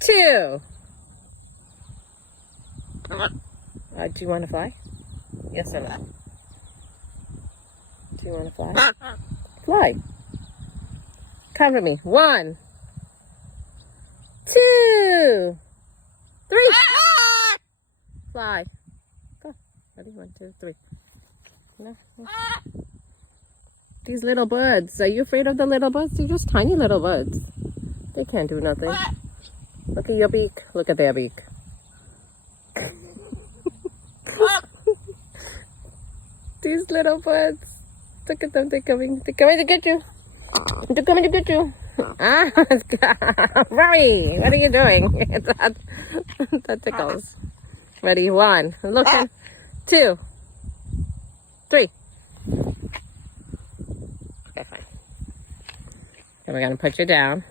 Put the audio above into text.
2. Do you want to fly? Yes or no? Do you want to fly? Fly. Count with me. 1, 2, 3. Fly. Go. Ready? 1, 2, 3. No. These little birds. Are you afraid of the little birds? They're just tiny little birds. They can't do nothing. Look at your beak. Look at their beak. These little birds. Look at them. They're coming. They're coming to get you. They're coming to get you. Rory, what are you doing? that tickles. Ready? 1. Look. 2, 3. Okay, fine. And we're going to put you down.